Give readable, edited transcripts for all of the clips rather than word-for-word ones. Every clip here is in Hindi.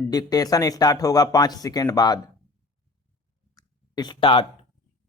डिक्टेशन स्टार्ट होगा 5 सेकंड बाद। स्टार्ट।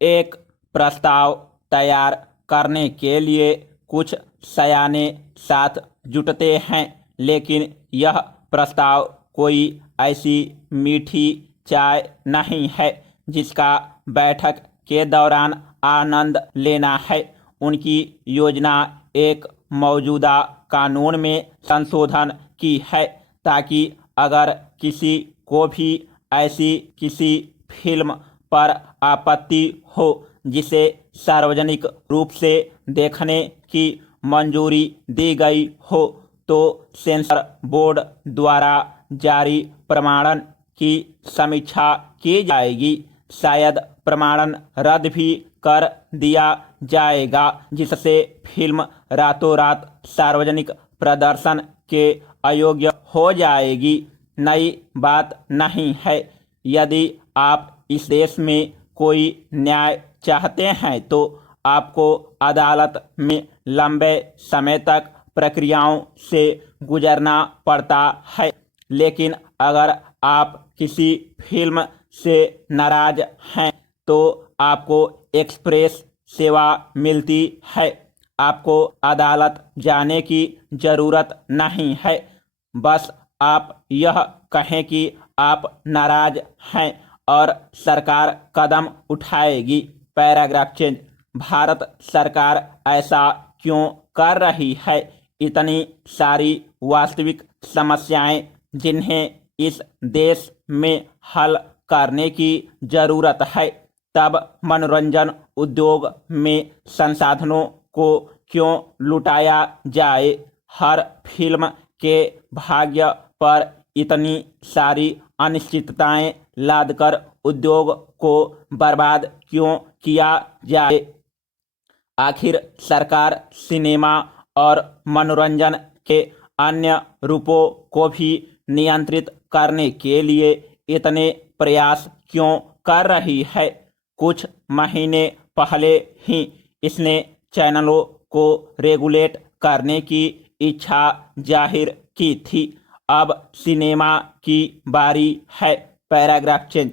एक प्रस्ताव तैयार करने के लिए कुछ सयाने साथ जुटते हैं, लेकिन यह प्रस्ताव कोई ऐसी मीठी चाय नहीं है जिसका बैठक के दौरान आनंद लेना है। उनकी योजना एक मौजूदा कानून में संशोधन की है, ताकि अगर किसी को भी ऐसी किसी फिल्म पर आपत्ति हो जिसे सार्वजनिक रूप से देखने की मंजूरी दी गई हो, तो सेंसर बोर्ड द्वारा जारी प्रमाणन की समीक्षा की जाएगी। शायद प्रमाणन रद्द भी कर दिया जाएगा, जिससे फिल्म रातों रात सार्वजनिक प्रदर्शन के अयोग्य हो जाएगी। नई बात नहीं है। यदि आप इस देश में कोई न्याय चाहते हैं तो आपको अदालत में लंबे समय तक प्रक्रियाओं से गुजरना पड़ता है, लेकिन अगर आप किसी फिल्म से नाराज हैं तो आपको एक्सप्रेस सेवा मिलती है। आपको अदालत जाने की ज़रूरत नहीं है। बस आप यह कहें कि आप नाराज हैं और सरकार कदम उठाएगी। Paragraph change. भारत सरकार ऐसा क्यों कर रही है? इतनी सारी वास्तविक समस्याएं जिन्हें इस देश में हल करने की ज़रूरत है, तब मनोरंजन उद्योग में संसाधनों को क्यों लुटाया जाए? हर फिल्म के भाग्य पर इतनी सारी अनिश्चितताएं लादकर उद्योग को बर्बाद क्यों किया जाए? आखिर सरकार सिनेमा और मनोरंजन के अन्य रूपों को भी नियंत्रित करने के लिए इतने प्रयास क्यों कर रही है? कुछ महीने पहले ही इसने चैनलों को रेगुलेट करने की इच्छा जाहिर की थी। अब सिनेमा की बारी है। Paragraph change.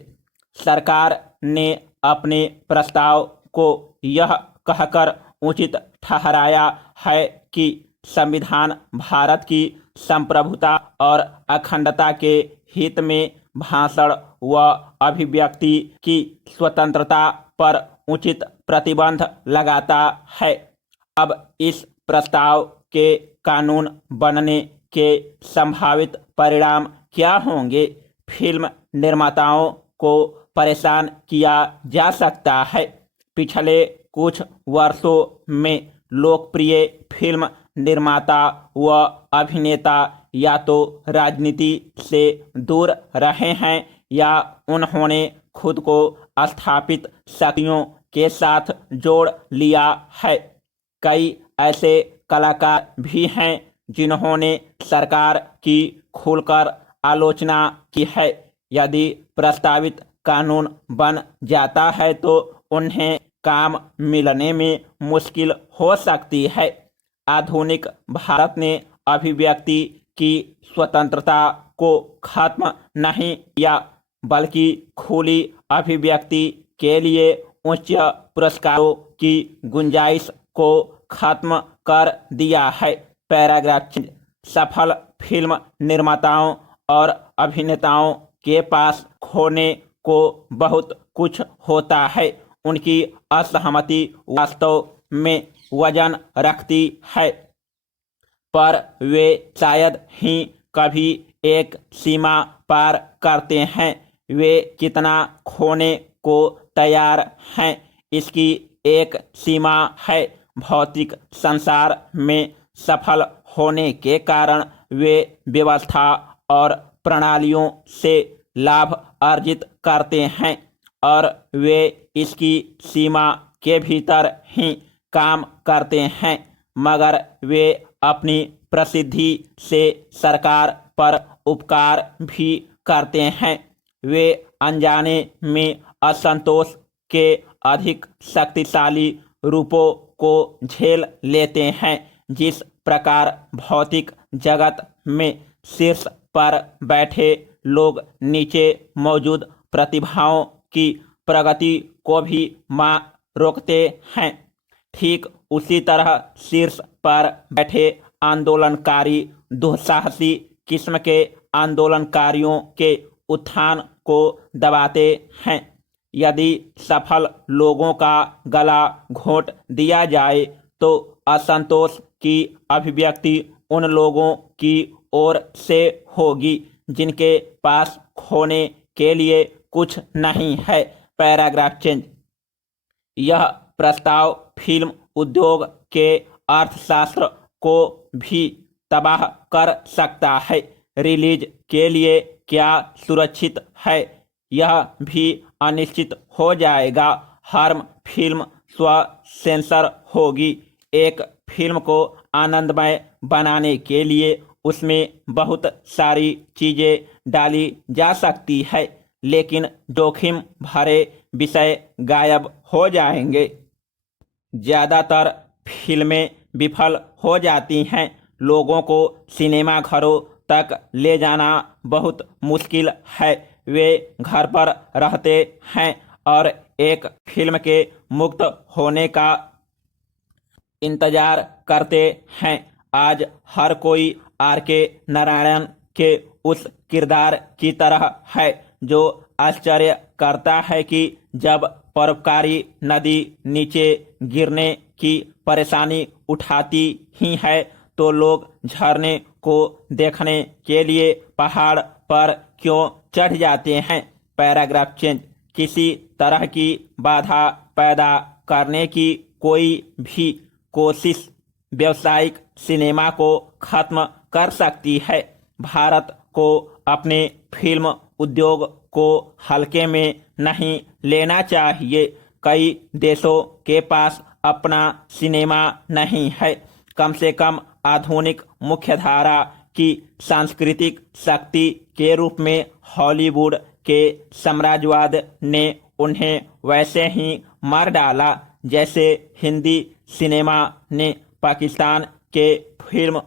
सरकार ने अपने प्रस्ताव को यह कहकर उचित ठहराया है कि संविधान भारत की संप्रभुता और अखंडता के हित में भाषण व अभिव्यक्ति की स्वतंत्रता पर उचित प्रतिबंध लगाता है। अब इस प्रस्ताव के कानून बनने के संभावित परिणाम क्या होंगे? फिल्म निर्माताओं को परेशान किया जा सकता है। पिछले कुछ वर्षों में लोकप्रिय फिल्म निर्माता व अभिनेता या तो राजनीति से दूर रहे हैं या उन्होंने खुद को स्थापित शक्तियों के साथ जोड़ लिया है। कई ऐसे कलाकार भी हैं जिन्होंने सरकार की खुलकर आलोचना की है। यदि प्रस्तावित कानून बन जाता है तो उन्हें काम मिलने में मुश्किल हो सकती है। आधुनिक भारत ने अभिव्यक्ति की स्वतंत्रता को खत्म नहीं किया, बल्कि खुली अभिव्यक्ति के लिए उच्च पुरस्कारों की गुंजाइश को खत्म कर दिया है। पैराग्राफ। सफल फिल्म निर्माताओं और अभिनेताओं के पास खोने को बहुत कुछ होता है। उनकी असहमति वास्तव में वजन रखती है, पर वे शायद ही कभी एक सीमा पार करते हैं। वे कितना खोने को तैयार हैं, इसकी एक सीमा है। भौतिक संसार में सफल होने के कारण वे व्यवस्था और प्रणालियों से लाभ अर्जित करते हैं और वे इसकी सीमा के भीतर ही काम करते हैं, मगर वे अपनी प्रसिद्धि से सरकार पर उपकार भी करते हैं। वे अनजाने में असंतोष के अधिक शक्तिशाली रूपों को झेल लेते हैं। जिस प्रकार भौतिक जगत में शीर्ष पर बैठे लोग नीचे मौजूद प्रतिभाओं की प्रगति को भी रोकते हैं। ठीक उसी तरह शीर्ष पर बैठे आंदोलनकारी दुस्साहसी किस्म के आंदोलनकारियों के उत्थान को दबाते हैं। यदि सफल लोगों का गला घोंट दिया जाए तो असंतोष की अभिव्यक्ति उन लोगों की ओर से होगी जिनके पास खोने के लिए कुछ नहीं है। Paragraph change. यह प्रस्ताव फिल्म उद्योग के अर्थशास्त्र को भी तबाह कर सकता है। रिलीज के लिए क्या सुरक्षित है यह भी अनिश्चित हो जाएगा। हर फिल्म स्व सेंसर होगी। एक फिल्म को आनंदमय बनाने के लिए उसमें बहुत सारी चीजें डाली जा सकती है, लेकिन जोखिम भरे विषय गायब हो जाएंगे। ज़्यादातर फिल्में विफल हो जाती हैं। लोगों को सिनेमा घरों तक ले जाना बहुत मुश्किल है। वे घर पर रहते हैं और एक फिल्म के मुक्त होने का इंतजार करते हैं। आज हर कोई आर.के. नारायण के उस किरदार की तरह है जो आश्चर्य करता है कि जब परोपकारी नदी नीचे गिरने की परेशानी उठाती ही है तो लोग झरने को देखने के लिए पहाड़ पर क्यों चढ़ जाते हैं। Paragraph change. किसी तरह की बाधा पैदा करने की कोई भी कोशिश व्यावसायिक सिनेमा को खत्म कर सकती है। भारत को अपने फिल्म उद्योग को हल्के में नहीं लेना चाहिए। कई देशों के पास अपना सिनेमा नहीं है। कम से कम आधुनिक मुख्यधारा की सांस्कृतिक शक्ति के रूप में हॉलीवुड के साम्राज्यवाद ने उन्हें वैसे ही मार डाला जैसे हिंदी सिनेमा ने पाकिस्तान के फिल्म